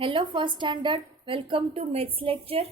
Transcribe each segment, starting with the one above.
Hello first standard, welcome to maths lecture.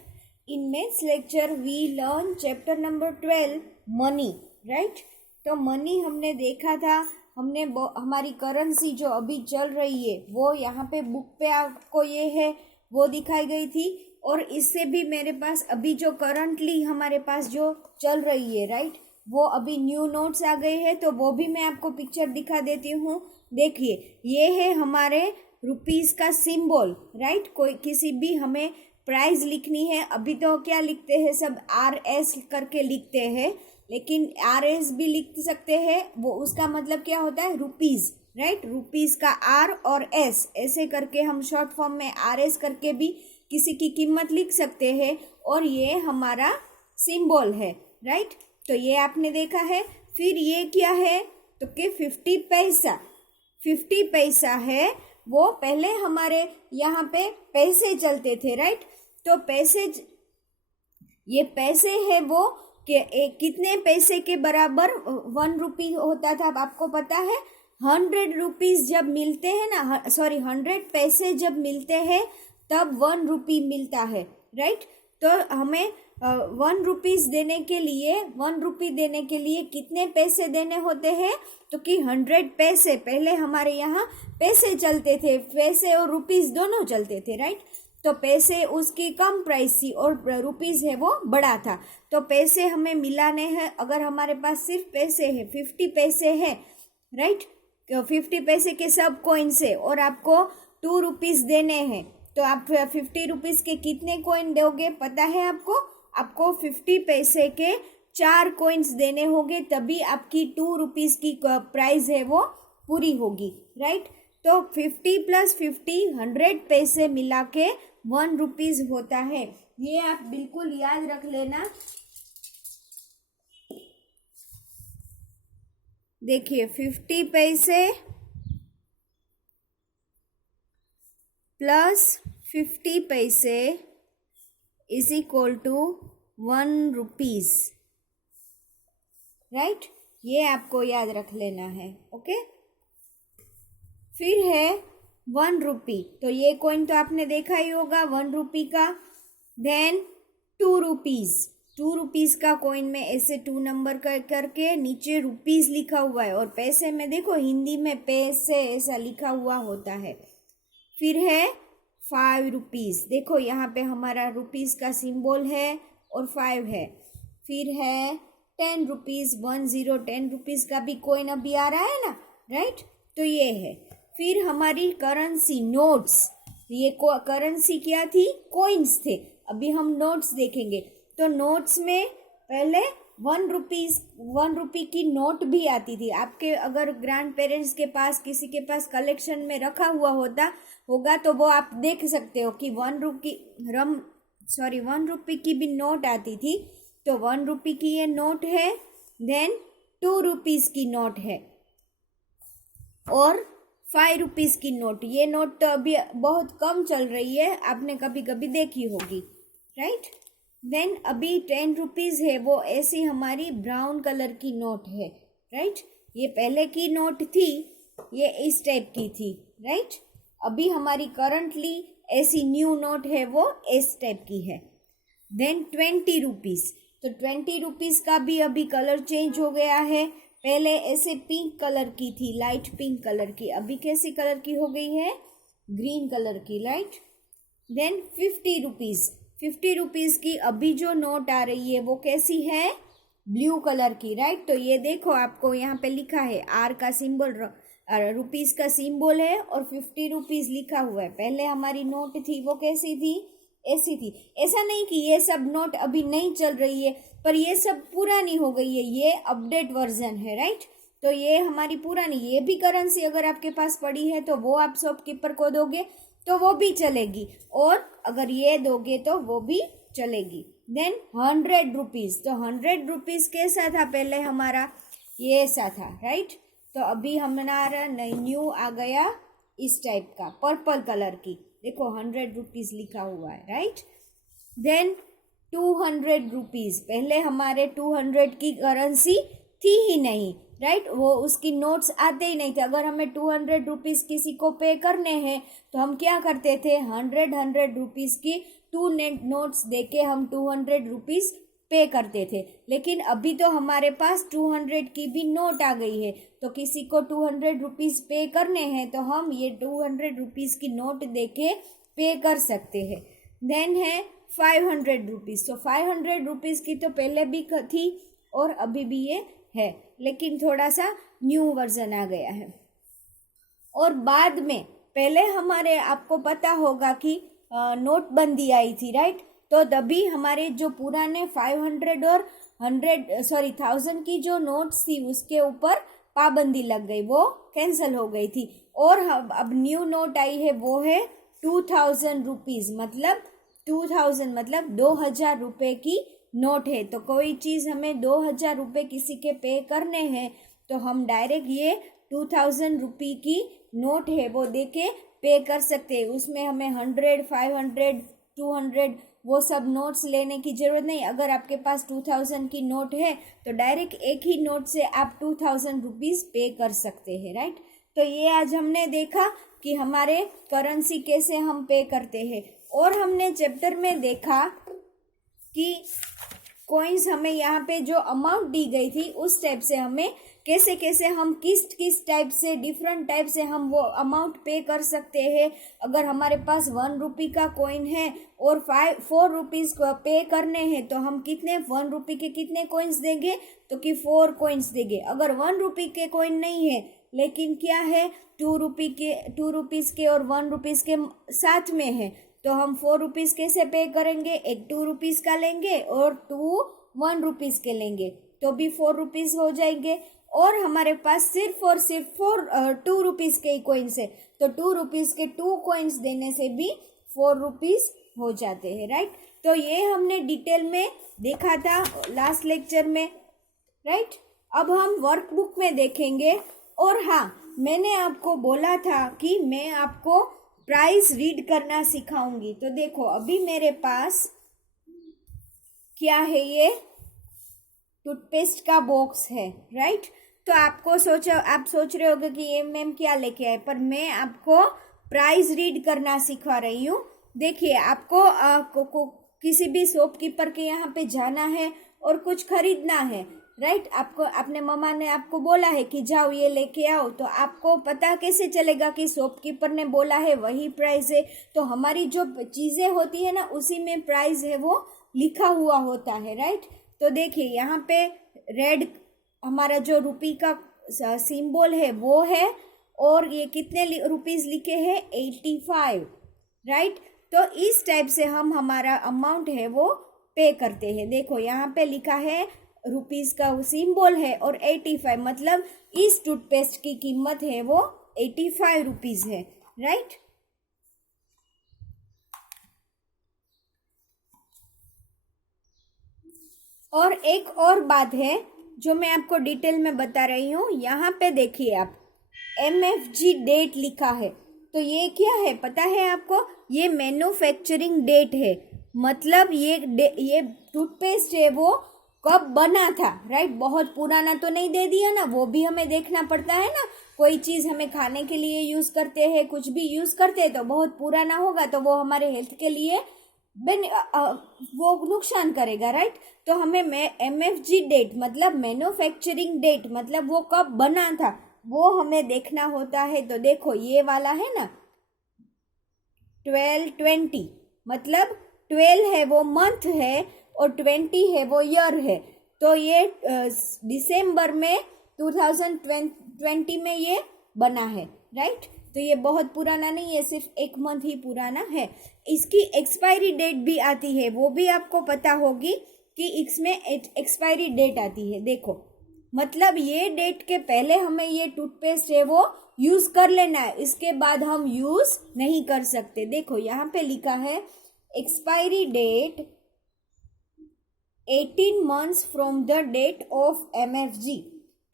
In maths lecture we learn chapter number 12 money, right? तो money हमने देखा था, हमने हमारी करेंसी जो अभी चल रही है वो यहाँ पे बुक पे आपको ये है वो दिखाई गई थी। और इससे भी मेरे पास अभी जो करंटली हमारे पास जो चल रही है, राइट, वो अभी न्यू नोट्स आ गए हैं, तो वो भी मैं आपको पिक्चर दिखा देती हूँ। देखिए, ये है हमारे रुपीस का सिंबल, राइट। कोई किसी भी हमें प्राइस लिखनी है, अभी तो क्या लिखते हैं, सब RS करके लिखते हैं, लेकिन RS भी लिख सकते हैं। वो उसका मतलब क्या होता है, रुपीस, राइट। रुपीस का R और S ऐसे करके हम शॉर्ट फॉर्म में RS करके भी किसी की कीमत लिख सकते हैं। और ये हमारा सिंबल है, राइट। तो ये आपने देखा है। फिर ये क्या है, तो कि 50 पैसा, 50 पैसा है। वो पहले हमारे यहाँ पे पैसे चलते थे, राइट। तो पैसे, ये पैसे है वो कितने पैसे के बराबर 1 रुपी होता था, आपको पता है। 100 रुपीज जब मिलते हैं ना, सॉरी 100 पैसे जब मिलते हैं तब 1 रुपी मिलता है, राइट। तो हमें 1 रुपीज देने के लिए, 1 रुपी देने के लिए कितने पैसे देने होते हैं, तो कि 100 पैसे। पहले हमारे यहाँ पैसे चलते थे, पैसे और रुपीस दोनों चलते थे, राइट। तो पैसे उसकी कम प्राइस थी और रुपीस है वो बड़ा था। तो पैसे हमें मिलाने हैं। अगर हमारे पास सिर्फ पैसे है, 50 पैसे है, राइट, 50 पैसे के सब कॉइन से, और आपको 2 रुपीस देने हैं, तो आप 50 रुपीस के कितने कॉइन दोगे, पता है आपको। आपको 50 पैसे के 4 कॉइन्स देने होंगे, तभी आपकी 2 रुपीस की प्राइस है वो पूरी होगी, राइट। तो 50 + 50 100 पैसे मिला के 1 रुपीस होता है। ये आप बिल्कुल याद रख लेना। देखिए, 50 पैसे प्लस 50 पैसे is equal to 1 rupees, right. ये आपको याद रख लेना है, ओके। फिर है 1 रुपी, तो ये कॉइन तो आपने देखा ही होगा 1 रुपी का। देन 2 रुपीज, 2 रुपीज का कॉइन में ऐसे 2 नंबर करके नीचे रुपीज लिखा हुआ है, और पैसे में देखो हिंदी में पैसे ऐसा लिखा हुआ होता है। फिर है 5 रुपीज, देखो यहाँ पे हमारा रुपीज का सिंबल है और 5 है। फिर है 10 रुपीज, 10 रुपीज का भी कॉइन अभी आ रहा है ना, राइट। तो ये है। फिर हमारी करेंसी नोट्स, ये करेंसी क्या थी, कॉइन्स थे। अभी हम नोट्स देखेंगे। तो नोट्स में पहले 1 रुपी की नोट भी आती थी। आपके अगर ग्रैंड पेरेंट्स के पास, किसी के पास कलेक्शन में रखा हुआ होगा तो वो आप देख सकते हो कि 1 रुपी की भी नोट आती थी। तो 1 रुपी की ये नोट है, देन 2 रुपीज की नोट है, और 5 रुपीज की नोट। ये नोट तो अभी बहुत कम चल रही है, आपने कभी कभी देखी होगी, राइट। देन अभी 10 रुपीज है, वो ऐसी हमारी ब्राउन कलर की नोट है, राइट। ये पहले की नोट थी, ये इस टाइप की थी, राइट। अभी हमारी करंटली ऐसी न्यू नोट है, वो इस टाइप की है। देन 20 रुपीज, तो 20 रुपीज का भी अभी कलर चेंज हो गया है। पहले ऐसे पिंक कलर की थी, लाइट पिंक कलर की, अभी कैसी कलर की हो गई है, ग्रीन कलर की, राइट। देन 50 रुपीज, 50 रुपीज की अभी जो नोट आ रही है वो कैसी है, ब्लू कलर की, राइट। तो ये देखो, आपको यहाँ पे लिखा है R का सिंबल, रुपीज का सिंबल है, और 50 रुपीज लिखा हुआ है। पहले हमारी नोट थी वो कैसी थी, ऐसी थी। ऐसा नहीं कि ये सब नोट अभी नहीं चल रही है, पर ये सब पुरानी हो गई है, ये अपडेट वर्जन है, राइट। तो ये हमारी पुरानी, ये भी करेंसी अगर आपके पास पड़ी है तो वो आप शॉपकीपर को दोगे तो वो भी चलेगी, और अगर ये दोगे तो वो भी चलेगी। देन 100 रुपीज, तो 100 रुपीज कैसा था पहले हमारा, ये ऐसा था, राइट। तो अभी हमारा न्यू आ गया इस टाइप का, पर्पल कलर की, देखो 100 रुपीज लिखा हुआ है, राइट। देन 200 रुपीज, पहले हमारे 200 की करेंसी थी ही नहीं, राइट, वो उसकी नोट्स आते ही नहीं थे। अगर हमें 200 रुपीज़ किसी को पे करने हैं तो हम क्या करते थे, 100 रुपीज़ की 2 नोट्स दे के हम 200 रुपीज़ पे करते थे। लेकिन अभी तो हमारे पास 200 की भी नोट आ गई है, तो किसी को 200 रुपीज़ पे करने हैं तो हम ये 200 रुपीज़ की नोट दे के पे कर सकते हैं। देन है 500 रुपीज़। तो 500 रुपीज़ की तो पहले भी थी और अभी भी ये है, लेकिन थोड़ा सा न्यू वर्जन आ गया है। और बाद में पहले हमारे, आपको पता होगा कि नोटबंदी आई थी, राइट, तो तभी हमारे जो पुराने 500 और 1000 की जो नोट्स थी उसके ऊपर पाबंदी लग गई, वो कैंसिल हो गई थी। और अब न्यू नोट आई है, वो है 2000 रुपीज़, मतलब 2000 मतलब 2000 रुपये की नोट है। तो कोई चीज़ हमें 2000 रुपये किसी के पे करने हैं तो हम डायरेक्ट ये 2000 रुपये की नोट है वो दे के पे कर सकते हैं। उसमें हमें 100, 500, 200 वो सब नोट्स लेने की ज़रूरत नहीं। अगर आपके पास 2000 की नोट है तो डायरेक्ट एक ही नोट से आप 2000 रुपीज़ पे कर सकते हैं, राइट। तो ये आज हमने देखा कि हमारे करेंसी कैसे हम पे करते हैं। और हमने चैप्टर में देखा कि कॉइन्स हमें यहाँ पे जो अमाउंट दी गई थी उस टाइप से हमें कैसे कैसे हम किस टाइप से, डिफरेंट टाइप से हम वो अमाउंट पे कर सकते हैं। अगर हमारे पास 1 रुपये का कॉइन है और 4 रुपीज़ को पे करने हैं तो हम कितने 1 रुपये के कितने कॉइन्स देंगे, तो कि 4 कॉइन्स देंगे। अगर 1 रुपये के कॉइन नहीं है लेकिन क्या है 2 रुपीज़ के और 1 रुपीज़ के साथ में है तो हम 4 रुपीज़ कैसे पे करेंगे, एक 2 रुपीज़ का लेंगे और 2 1 रुपीज़ के लेंगे तो भी 4 रुपीज़ हो जाएंगे। और हमारे पास सिर्फ और सिर्फ 2 रुपीज़ के ही कॉइन्स है तो 2 रुपीज़ के 2 कॉइन्स देने से भी 4 रुपीज़ हो जाते हैं, राइट। तो ये हमने डिटेल में देखा था लास्ट लेक्चर में, राइट। अब हम वर्कबुक में देखेंगे। और हाँ, मैंने आपको बोला था कि मैं आपको प्राइस रीड करना सिखाऊंगी। तो देखो अभी मेरे पास क्या है, ये टूथपेस्ट का बॉक्स है, राइट। तो आप सोच रहे होगे कि ये मैम क्या लेके आए, पर मैं आपको प्राइस रीड करना सिखा रही हूँ। देखिए आपको किसी भी शॉपकीपर के यहाँ पे जाना है और कुछ खरीदना है, राइट। आपको अपने मम्मा ने आपको बोला है कि जाओ ये लेके आओ, तो आपको पता कैसे चलेगा कि शॉपकीपर ने बोला है वही प्राइस है। तो हमारी जो चीज़ें होती है ना उसी में प्राइस है वो लिखा हुआ होता है, राइट। तो देखिए यहाँ पे रेड हमारा जो रुपये का सिंबल है वो है और ये कितने रुपीज़ लिखे हैं 85, राइट। तो इस टाइप से हम हमारा अमाउंट है वो पे करते हैं। देखो यहाँ पे लिखा है रुपीज़ का सिंबल है और 85 मतलब इस टूथपेस्ट की कीमत है वो 85 रुपीज़ है, राइट। और एक और बात है जो मैं आपको डिटेल में बता रही हूँ। यहाँ पे देखिए आप MFG डेट लिखा है, तो ये क्या है पता है आपको, ये मैन्युफैक्चरिंग डेट है। मतलब ये टूथपेस्ट है वो कब बना था, राइट। बहुत पुराना तो नहीं दे दिया ना, वो भी हमें देखना पड़ता है ना। कोई चीज़ हमें खाने के लिए यूज़ करते हैं, कुछ भी यूज़ करते हैं तो बहुत पुराना होगा तो वो हमारे हेल्थ के लिए वो नुकसान करेगा, राइट। तो हमें MFG डेट मतलब मैन्युफैक्चरिंग डेट मतलब वो कब बना था वो हमें देखना होता है। तो देखो ये वाला है ना 12/20 मतलब 12 है वो मंथ है और 20 है वो ईयर है। तो ये दिसंबर में 2020 में ये बना है, राइट। तो ये बहुत पुराना नहीं है, सिर्फ 1 मंथ ही पुराना है। इसकी एक्सपायरी डेट भी आती है, वो भी आपको पता होगी कि इसमें एक्सपायरी डेट आती है। देखो मतलब ये डेट के पहले हमें ये टूथपेस्ट है वो यूज़ कर लेना है, इसके बाद हम यूज़ नहीं कर सकते। देखो यहाँ पे लिखा है expiry date 18 months from the date of MFG।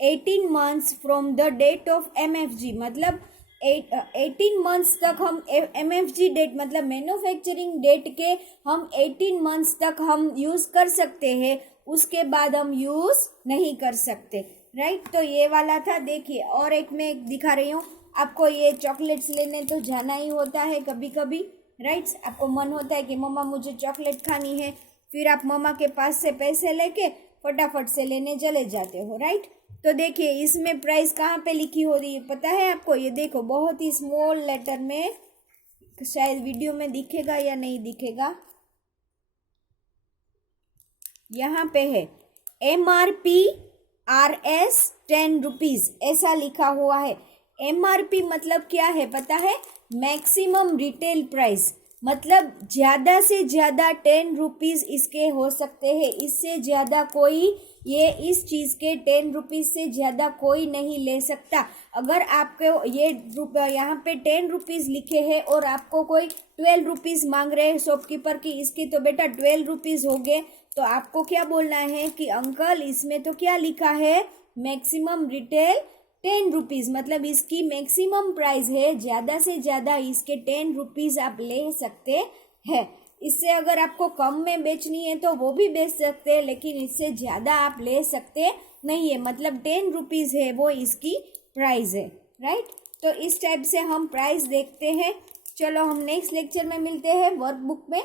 18 months from the date of MFG मतलब 18 मंथ्स तक हम MFG डेट मतलब मैन्युफैक्चरिंग डेट के हम 18 मंथ्स तक हम यूज़ कर सकते हैं, उसके बाद हम यूज़ नहीं कर सकते, राइट। तो ये वाला था। देखिए और एक मैं दिखा रही हूँ आपको। ये चॉकलेट्स लेने तो जाना ही होता है कभी कभी, राइट। आपको मन होता है कि मम्मा मुझे चॉकलेट खानी है, फिर आप मम्मा के पास से पैसे लेके फटाफट से लेने चले जाते हो, राइट। तो देखिए इसमें प्राइस कहाँ पे लिखी हो रही है पता है आपको? ये देखो बहुत ही स्मॉल लेटर में, शायद वीडियो में दिखेगा या नहीं दिखेगा, यहाँ पे है MRP RS 10 रुपीज़ ऐसा लिखा हुआ है। MRP मतलब क्या है पता है? मैक्सिमम रिटेल प्राइस, मतलब ज़्यादा से ज़्यादा 10 रुपीज़ इसके हो सकते हैं। इससे ज़्यादा कोई ये इस चीज़ के 10 रुपीज़ से ज़्यादा कोई नहीं ले सकता। अगर आपको ये यहाँ पे 10 रुपीज़ लिखे हैं और आपको कोई 12 रुपीज़ मांग रहे हैं शॉपकीपर की इसकी, तो बेटा 12 रुपीज़ हो गए। तो आपको क्या बोलना है कि अंकल इसमें तो क्या लिखा है? मैक्सिमम रिटेल 10 रुपीज़, मतलब इसकी मैक्सिमम प्राइस है, ज़्यादा से ज़्यादा इसके 10 रुपीज़ आप ले सकते हैं। इससे अगर आपको कम में बेचनी है तो वो भी बेच सकते हैं, लेकिन इससे ज़्यादा आप ले सकते नहीं है। मतलब 10 रुपीज़ है वो इसकी प्राइस है, राइट। तो इस टाइप से हम प्राइस देखते हैं। चलो हम नेक्स्ट लेक्चर में मिलते हैं वर्कबुक में।